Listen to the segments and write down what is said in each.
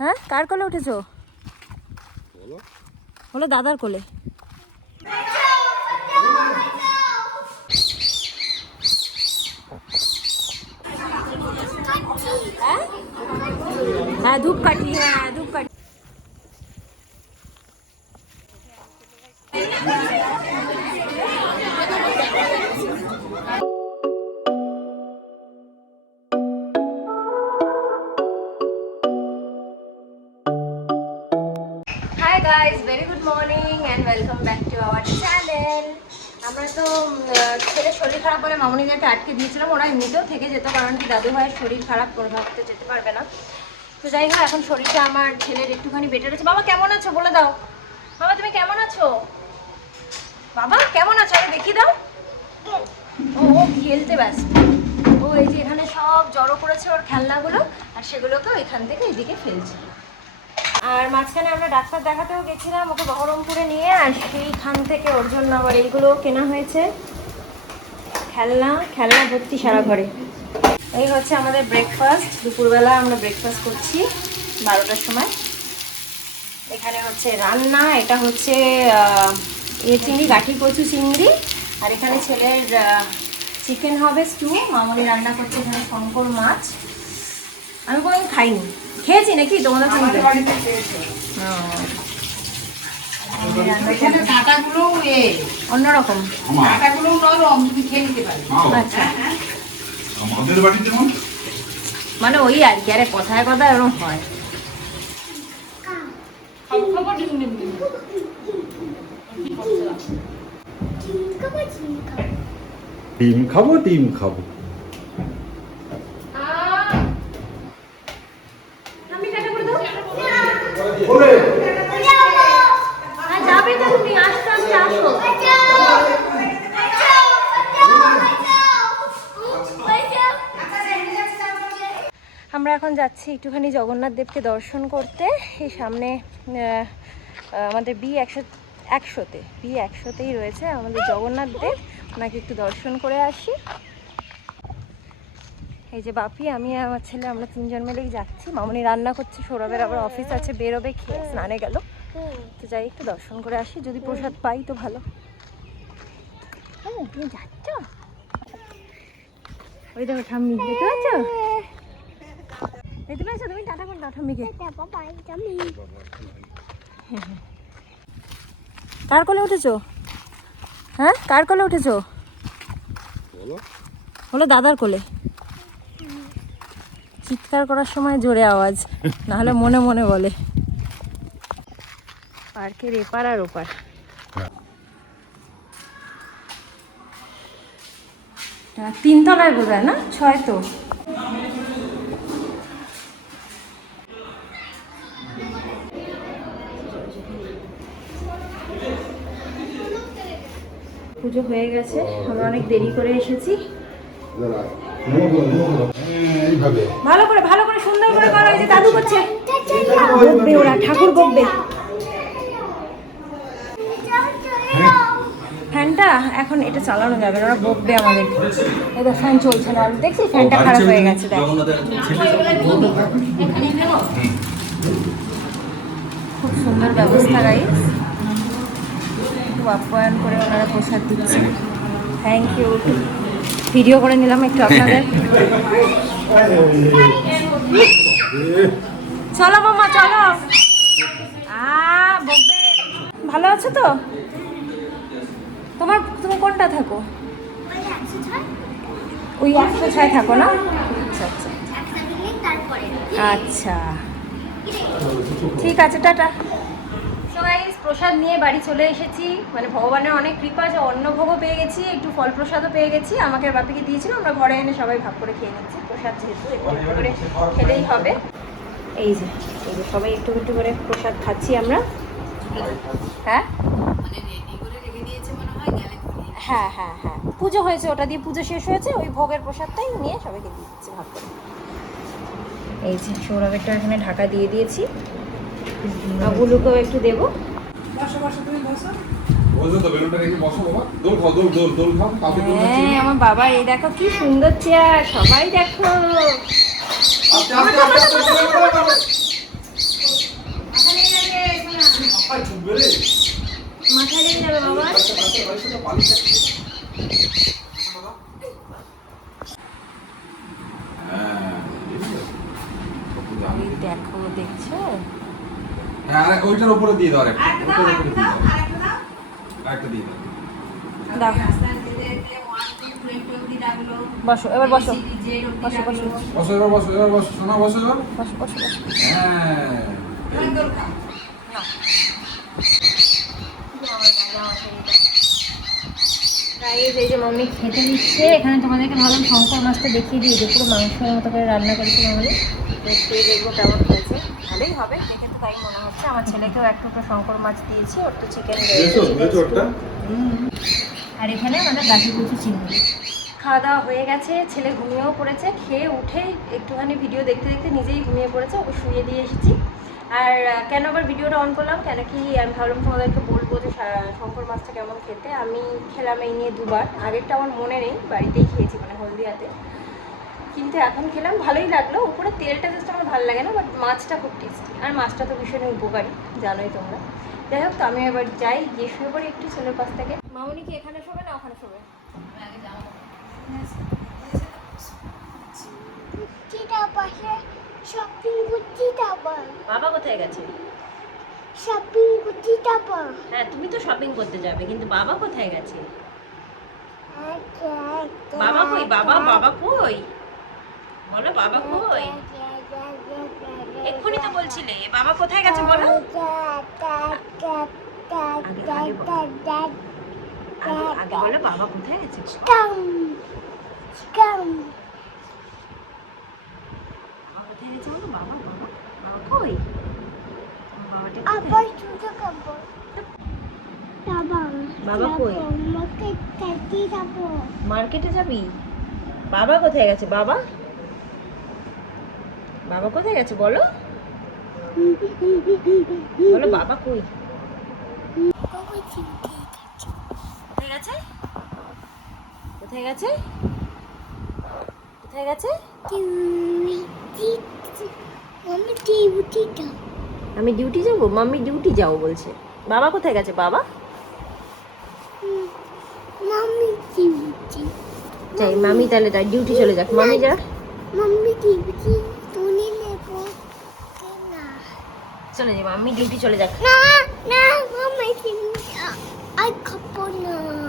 হ্যাঁ, কার কোলে উঠেছো? হলো দাদার কোলে। হ্যাঁ ধূপকাঠি, হ্যাঁ ধূপকাঠি। Hi guys, very good morning and welcome back to our channel. আমরা তো ছেলের শরীর খারাপ বলে মামনিদেরকে আটকে দিয়েছিলাম। ওরা এমনিতেও থেকে যেত, কারণ কি দাদু ভাইয়ের শরীর খারাপ, কোনো ভাবতে যেতে পারবে না। তো যাই হোক, এখন শরীরটা আমার ছেলের একটুখানি বেটার আছে। বাবা কেমন আছো বলে দাও। বাবা তুমি কেমন আছো? বাবা কেমন আছো আগে দেখিয়ে দাও। ও খেলতে ব্যস্ত। ও এই যে এখানে সব জড়ো করেছে ওর খেলনাগুলো, আর সেগুলোকে এখান থেকে এদিকে ফেলছে। আর মাঝখানে আমরা ডাক্তার দেখাতেও গেছিলাম ওকে বহরমপুরে নিয়ে, আর সেইখান থেকে ওর জন্য আবার এইগুলো কেনা হয়েছে। খেলনা ভর্তি সারা ঘরে। এই হচ্ছে আমাদের ব্রেকফাস্ট। দুপুরবেলা আমরা ব্রেকফাস্ট করছি 12টার সময়। এখানে হচ্ছে রান্না, এটা হচ্ছে চিংড়ি, গাঠি কচু চিংড়ি। আর এখানে ছেলের চিকেন হবে স্টু। মামনি রান্না করছে এখানে শঙ্কর মাছ। আমি কোনোদিন খাইনি, খেয়েছি নাকি তোমাদের অন্যরকম। আচ্ছা মানে ওই আর কি, আরে কথায় কথায় ওরকম হয়। ডিম খাবো, ডিম খাবো। যাবে তো তুমি, আস্তে আস্তে আসো। আমরা এখন যাচ্ছি একটুখানি জগন্নাথ দেবকে দর্শন করতে। এই সামনে আমাদের B100তেই রয়েছে আমাদের জগন্নাথ দেব। ওনাকে একটু দর্শন করে আসি। এই যে বাপি, আমি আর আমার ছেলে, আমরা তিনজন মিলেই যাচ্ছি। মামনি রান্না করছে, সৌরভের আবার অফিস আছে, বেরোবে, খেয়ে স্নানে গেল। তো যাই একটু দর্শন করে আসি, যদি প্রসাদ পাই তো ভালো। তুমি যাচ্ছ? ওই দেখো ঠাম্মি, দেখতে পাচ্ছ? দেখতে পাচ্ছ তুমি? টাটা করে দাও ঠাম্মিকে। কার কোলে উঠেছো? হ্যাঁ, কার কোলে উঠেছো? হলো দাদার কোলে। চিৎকার করার সময় জোরে আওয়াজ, নাহলে মনে মনে বলে। পার্কের এপার আর ওপার। তিনতলায় বোধ হয় না, 6 তো। পুজো হয়ে গেছে, আমরা অনেক দেরি করে এসেছি। ভালো করে সুন্দর করে করা হয়েছে। দাদু করছে, বকবে ওরা, ঠাকুর বকবে। ফ্যানটা এখন এটা চালানো যাবে না, ওরা বকবে আমাদের। এটা ফ্যান চলছে না, দেখছি ফ্যানটা খারাপ হয়ে গেছে। দেখ খুব সুন্দর ব্যবস্থা গাইস, খুব আপ্যায়ন করে ওনারা প্রসাদ দিচ্ছে। Thank you. ভিডিও করে নিলাম একটু আপনাদের। চলো মামা চলো। বকবে। ভালো আছো তো? তুমি কোনটা থাকো? ওই 106 থাকো না? আচ্ছা আচ্ছা আচ্ছা, ঠিক আছে, টাটা। সো গাইস, প্রসাদ নিয়ে বাড়ি চলে এসেছি। মানে ভগবানের অনেক কৃপা যে অন্নভোগও পেয়ে গেছি, একটু ফল প্রসাদও পেয়ে গেছি। আমাকে আর বাপিকে দিয়েছিল, আমরা ঘরে এনে সবাই ভাগ করে খেয়ে নিচ্ছি। প্রসাদ যেহেতু একটু একটু করে খেলেই হবে। এই যে সবাই একটু একটু করে প্রসাদ খাচ্ছি আমরা। হ্যাঁ হ্যাঁ হ্যাঁ হ্যাঁ, পুজো হয়েছে, ওটা দিয়ে পুজো শেষ হয়েছে। ওই ভোগের প্রসাদটাই নিয়ে সবাইকে দিয়ে দিচ্ছি ভাগ করে। এই যে সৌরভেরটা এখানে ঢাকা দিয়ে দিয়েছি, আবুলুকেও একটু দেবো। হ্যাঁ আমার বাবা, এই দেখো কি সুন্দর চেয়ার, সবাই দেখো। মাথায় লেগে যাবে বাবা। এই দেখো, দেখছো? হ্যাঁ, আর ওইটার উপরে দিয়ে দাও আরেকটা দাও, আরেকটা দিয়ে দাও। দাও। বসো, এবার বসো। বসো বসো বসো এবার, বসো এবার, বসো শোনা, বসো এবার। বসো বসো বসো। হ্যাঁ, গাইস, এই যে মাম্মি খেতে দিচ্ছে। এখানে তোমাদেরকে ভাবলাম শঙ্কর মাছটা দেখিয়ে দিই, যে পুরো মাংসের মতো করে রান্না করেছি মামনি। খেয়ে দেখবো কেমন হয়েছে। ভালোই হবে, দেখে তো তাই মনে হচ্ছে। আমার ছেলেকেও এক টুকরো শঙ্কর মাছ দিয়েছি, ওর তো চিকেন রয়েছে। আর এখানে আমাদের গাছি কুচি চিংড়ি। খাওয়া দাওয়া হয়ে গেছে, ছেলে ঘুমিয়েও পড়েছে। খেয়ে উঠেই একটুখানি ভিডিও দেখতে দেখতে নিজেই ঘুমিয়ে পড়েছে, ওকে শুয়ে দিয়ে এসেছি। আর কেন আবার ভিডিওটা অন করলাম, কেন কি আমি ভাবলাম তোমাদেরকে বলবো যে শঙ্কর মাছটা কেমন খেতে। আমি খেলাম এই নিয়ে দুবার, আগেরটা আমার মনে নেই, বাড়িতেই খেয়েছি মানে হলদিয়াতে। কিন্তু এখন খেলাম, ভালোই লাগলো। উপরে তেলটা জাস্ট আমার ভালো লাগে না, বাট মাছটা খুব টেস্টি। আর মাছটা তো ভীষণই উপকারী, জানোই তোমরা। যাই হোক, তো আমি এবার যাই, গিয়ে শুয়ে পড়ি একটু ছেলের পাশ থেকে। মামনি কি এখানে শোবে না ওখানে শোবে? বাবা কোথায় গেছে? হ্যাঁ, তুমি তো শপিং করতে যাবে, কিন্তু বাবা কোথায় গেছে? বাবা কই? বাবা বাবা কই? বলো বাবা কই? এক্ষুনি তো বলছিলে বাবা কোথায় গেছে বলো। আগে বলো বাবা কোথায় গেছে। বাবা কোথায় গেছে বলো। বাবা বাবা বাবা কই? বাবা কই? মার্কেটে যাবি? বাবা কোথায় গেছে? বাবা বাবা কোথায় গেছে বলো। বলো বাবা কই? কোথায় গেছে? কোথায় গেছে? কোথায় গেছে? আমি ডিউটি যাবো? মাম্মি ডিউটি যাও বলছে। বাবা কোথায় গেছে? বাবা যাই, মামি তাহলে তার ডিউটি চলে যাক। মামি যা। চলে যাই, মাম্মি ডিউটি চলে যাক।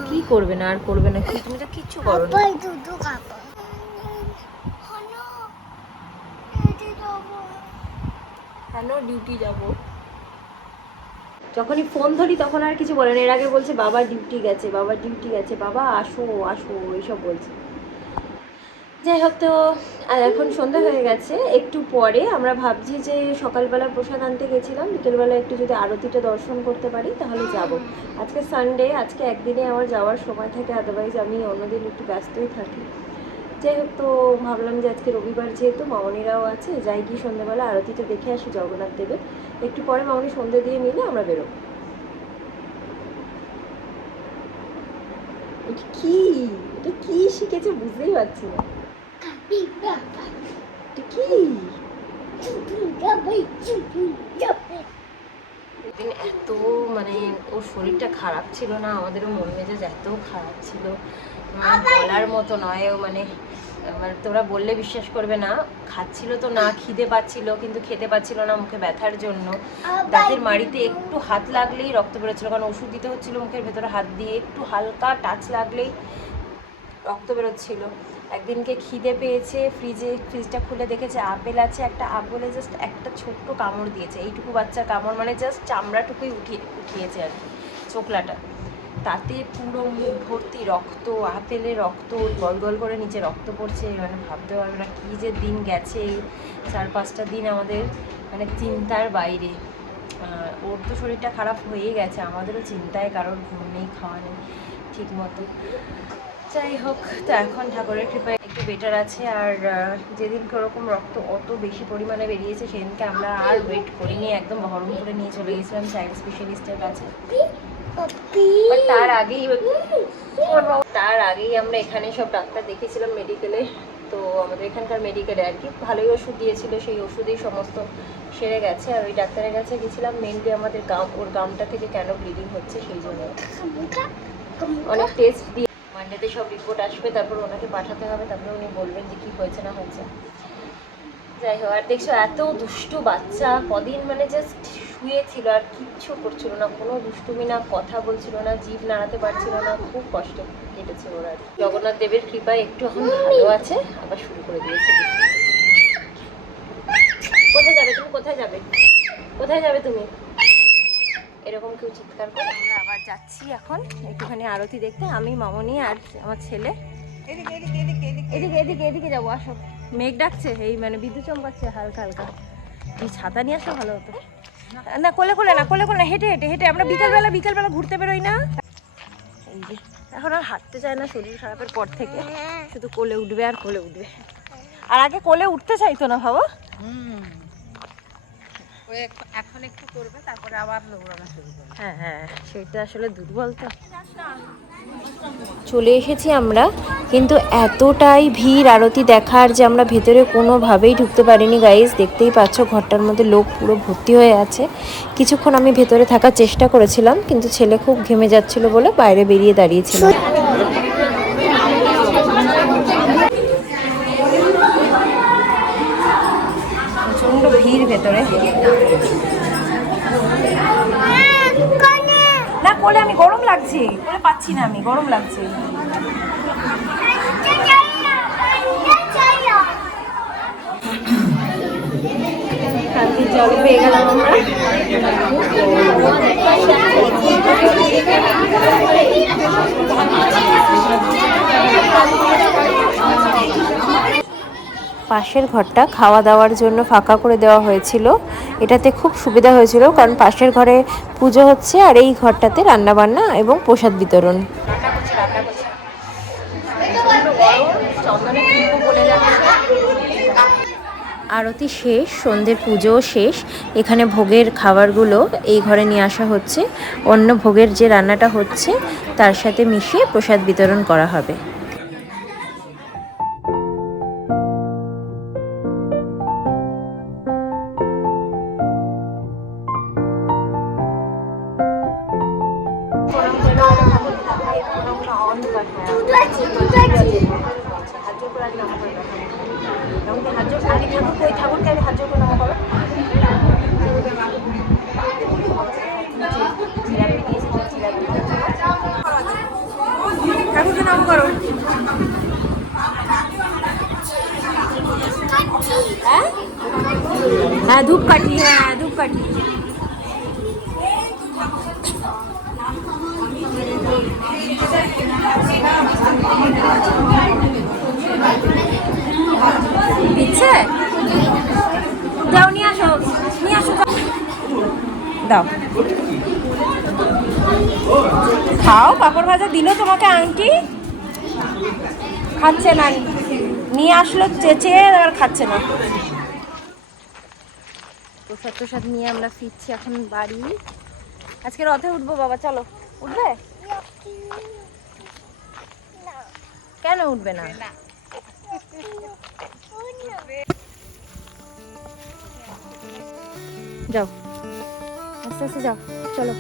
কি করবে না আর করবে না কি? তুমি তো কিচ্ছু করো না। কেন ডিউটি যাব? যখনই ফোন ধরি তখন আর কিছু বলে না। এর আগে বলছে বাবা ডিউটি গেছে, বাবা ডিউটি গেছে, বাবা আসো আসো, এইসব বলছে। যাই হোক, তো আর এখন সন্ধ্যা হয়ে গেছে। একটু পরে আমরা ভাবছি যে সকালবেলা প্রসাদ আনতে গেছিলাম, বিকেলবেলা একটু যদি আরতিটা দর্শন করতে পারি তাহলে যাব। আজকে সানডে, আজকে একদিনে আমার যাওয়ার সময় থাকে, আদারওয়াইজ আমি অন্যদিন একটু ব্যস্তই থাকি। যাই হোক, তো ভাবলাম যে আজকে রবিবার যেহেতু মামনিরাও আছে, যাই গিয়ে সন্ধ্যাবেলা আরতিটা দেখে আসি জগন্নাথ দেবের। একটু পরে মামনি সন্ধ্যে দিয়ে নিলে আমরা বেরোবো। এটা কি? এটা কি শিখেছে বুঝতেই পারছি না। এটা কি? দিন এত মানে ওর শরীরটা খারাপ ছিল না, আমাদেরও মন মেজাজ এত খারাপ ছিল, বলার মতো নয়। ও মানে মানে তোমরা বললে বিশ্বাস করবে না, খাচ্ছিল তো না, খিদে পাচ্ছিল কিন্তু খেতে পাচ্ছিল না মুখে ব্যথার জন্য। দাঁতের মাড়িতে একটু হাত লাগলেই রক্ত বেরোচ্ছিল, কারণ ওষুধ দিতে হচ্ছিল মুখের ভেতরে হাত দিয়ে, একটু হালকা টাচ লাগলেই রক্ত বেরোচ্ছিল। একদিনকে খিদে পেয়েছে, ফ্রিজটা খুলে দেখেছে আপেল আছে, একটা আপেলে জাস্ট একটা ছোট্ট কামড় দিয়েছে, এইটুকু বাচ্চার কামড়, মানে জাস্ট চামড়াটুকুই উঠিয়েছে আর কি, চোখলাটা। তাতে পুরো মুখ ভর্তি রক্ত, আপেলে রক্ত, গল গল করে নিচে রক্ত পড়ছে। মানে ভাবতে পারবে না কী যে দিন গেছে, 4-5টা দিন আমাদের মানে চিন্তার বাইরে। ওর তো শরীরটা খারাপ হয়ে গেছে, আমাদেরও চিন্তায়, কারোর ঘুম নেই, খাওয়া নেই ঠিক মতো। যাই হোক, তো এখন ঠাকুরের কৃপায় একটু বেটার আছে। আর যেদিনকে ওরকম রক্ত অত বেশি পরিমাণে বেরিয়েছে সেদিনকে আমরা আর ওয়েট করিনি, একদম বহরমপুরে নিয়ে চলে গেছিলাম চাইল্ড স্পেশালিস্টের কাছে। তার আগেই আমরা এখানে সব ডাক্তার দেখেছিলাম মেডিকেলে, তো আমাদের এখানকার মেডিকেলে আর কি ভালোই ওষুধ দিয়েছিল, সেই ওষুধেই সমস্ত সেরে গেছে। আর ওই ডাক্তারের কাছে গেছিলাম মেনলি আমাদের ওর গামটা থেকে কেন ব্লিডিং হচ্ছে সেই জন্য। অনেক টেস্ট দিয়ে মানডেতে সব রিপোর্ট আসবে, তারপর ওনাকে পাঠাতে হবে, তারপরে উনি বলবেন যে কী হয়েছে না হয়েছে। যাই হোক, আর দেখছো এত দুষ্টু বাচ্চা, কদিন মানে জাস্ট শুয়েছিল আর কিচ্ছু করছিল না, কোনো দুষ্টুমি না, কথা বলছিল না, জিভ নাড়াতে পারছিল না, খুব কষ্ট কেটেছে ওরা। জগন্নাথ দেবের কৃপায় একটু এখন ভালো আছে, আবার শুরু করে দিয়েছে। কোথায় যাবে তুমি, কোথায় যাবে, কোথায় যাবে তুমি? এরকম কেউ চিৎকার করে। আমরা আবার যাচ্ছি এখন একটুখানি আরতি দেখতে, আমি, মামনি আর আমার ছেলে। এদিকে এদিকে এদিকে এদিকে যাবো, আসো। মেঘ ডাকছে, এই মানে বিদ্যুৎ চমকাচ্ছে হালকা হালকা। এই ছাতা নিয়ে আসলে ভালো হতো। না কোলে কোলে না, কোলে কোলে না, হেঁটে হেঁটে হেঁটে আমরা বিকালবেলা ঘুরতে বেরোই না। এই যে এখন আর হাঁটতে চায় না শরীর খারাপের পর থেকে, শুধু কোলে উঠবে আর কোলে উঠবে। আর আগে কোলে উঠতে চাইতো না, ভাবো। এখন একটু করবে, তারপরে আবার দৌড়ানো শুরু করবে। হ্যাঁ হ্যাঁ, সেটা আসলে দুর্বল তো। চলে এসেছি আমরা, কিন্তু এতটাই ভিড় আরতি দেখার যে আমরা ভেতরে কোনোভাবেই ঢুকতে পারিনি গাইস। দেখতেই পাচ্ছ ঘরটার মধ্যে লোক পুরো ভর্তি হয়ে আছে। কিছুক্ষণ আমি ভেতরে থাকার চেষ্টা করেছিলাম, কিন্তু ছেলে খুব ঘেমে যাচ্ছিল বলে বাইরে বেরিয়ে দাঁড়িয়েছিলাম। প্রচন্ড ভিড় ভেতরে। না কোলে, আমি গরম লাগছে, কোলে পাচ্ছি না, আমি গরম লাগছে। জল পেয়ে গেলাম আমরা। পাশের ঘরটা খাওয়া দাওয়ার জন্য ফাঁকা করে দেওয়া হয়েছিল। এটাতে খুব সুবিধা হয়েছিল, কারণ পাশের ঘরে পুজো হচ্ছে আর এই ঘরটাতে রান্নাবান্না এবং প্রসাদ বিতরণ। আরতি শেষ, সন্ধ্যের পুজোও শেষ। এখানে ভোগের খাবারগুলো এই ঘরে নিয়ে আসা হচ্ছে, অন্য ভোগের যে রান্নাটা হচ্ছে তার সাথে মিশিয়ে প্রসাদ বিতরণ করা হবে। ঠাকুরকে নাম করো। হ্যাঁ ধূপকাঠি, হ্যাঁ ধূপকাঠি। দিচ্ছে, যাও নিয়ে আসো, নিয়ে আসো, দাও খাও। পাঁপড় ভাজা দিল তোমাকে আন্টি, খাচ্ছে না, নিয়ে আসলো চেঁচে আর খাচ্ছে না। প্রসাদ প্রসাদ নিয়ে আমরা ফিরছি এখন বাড়ি। আজকে রথে উঠবো বাবা, চলো। উঠবে? কেন উঠবে না? যাও আস্তে আস্তে যাও, চলো।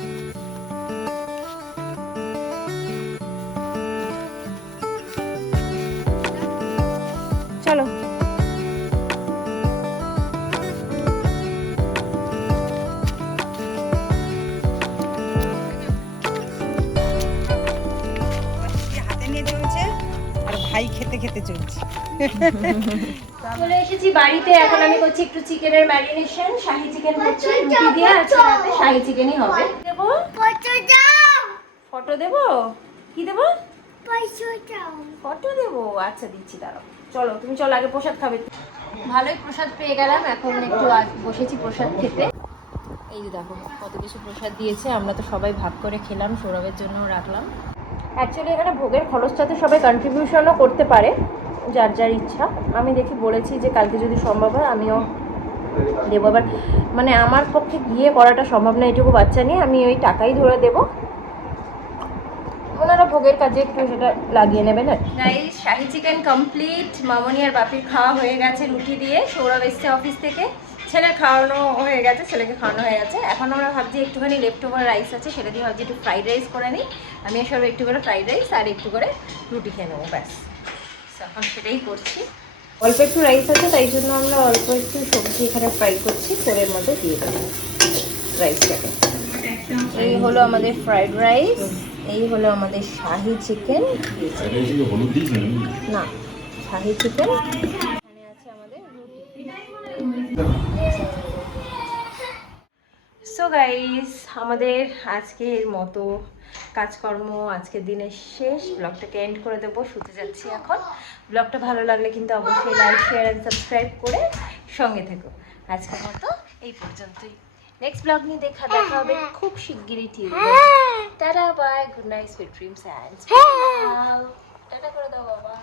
চলো ভাই খেতে খেতে চলছে। চলে এসেছি বাড়িতে, এখন আমি করছি একটু চিকেনের ম্যারিনেশন। শাহি চিকেন হচ্ছে, রুটি দিয়ে আজকে রাতে শাহি চিকেনই হবে। দেবো ফটো, দেবো কি দেবো, ফটো দেবো, আচ্ছা দিচ্ছি, দাঁড়াও। চলো তুমি চলো, আগে প্রসাদ খাবে। ভালোই প্রসাদ পেয়ে গেলাম, এখন একটু বসেছি প্রসাদ খেতে। এই যে দেখো কত কিছু প্রসাদ দিয়েছে, আমরা তো সবাই ভাগ করে খেলাম, সৌরভের জন্য রাখলাম। অ্যাকচুয়ালি এখানে ভোগের খরচটাতে সবাই কন্ট্রিবিউশনও করতে পারে, যার যার ইচ্ছা। আমি দেখি বলেছি যে কালকে যদি সম্ভব হয় আমিও দেবো। আবার মানে আমার পক্ষে গিয়ে করাটা সম্ভব না এইটুকু বাচ্চা নিয়ে, আমি ওই টাকাই ধরে দেবো। ওনারা ভোগের কাজে একটু সেটা লাগিয়ে নেবেন। গাইস, শাহি চিকেন কমপ্লিট। মামনি আর বাপির খাওয়া হয়ে গেছে রুটি দিয়ে। সৌরভ এসছে অফিস থেকে, ছেলে খাওয়ানো হয়ে গেছে, ছেলেকে খাওয়ানো হয়ে গেছে। এখন আমরা ভাবছি একটুখানি লেফট ওভার রাইস আছে, সেটা দিয়ে ভাবছি একটু ফ্রাইড রাইস করে নিই। আমি সব একটু করে ফ্রাইড রাইস আর একটু করে রুটি খেয়ে নেবো, ব্যাস। এখন সেটাই করছি। অল্প একটু রাইস আছে, তাই জন্য আমরা অল্প একটু সবজি এখানে ফ্রাই করছি, তেলের মধ্যে দিয়ে দেবো রাইসটাকে। এই হলো আমাদের ফ্রাইড রাইস, এই হলো আমাদের শাহি চিকেন, না শাহি চিকেন, এখানে আছে আমাদের রুটি। সো গাইস, আমাদের আজকের মতো কাজকর্ম আজকের দিনের শেষ। ব্লগটাকে এন্ড করে দেবো, শুতে যাচ্ছি এখন। ব্লগটা ভালো লাগলে কিন্তু অবশ্যই লাইক, শেয়ার অ্যান্ড সাবস্ক্রাইব করে সঙ্গে থেকো। আজকের মতো এই পর্যন্তই। নেক্সট ব্লগ নিয়ে দেখা হবে খুব শিগগিরই। ঠিক tata, bye, good night, sweet dreams and tata করে দাও বাবা।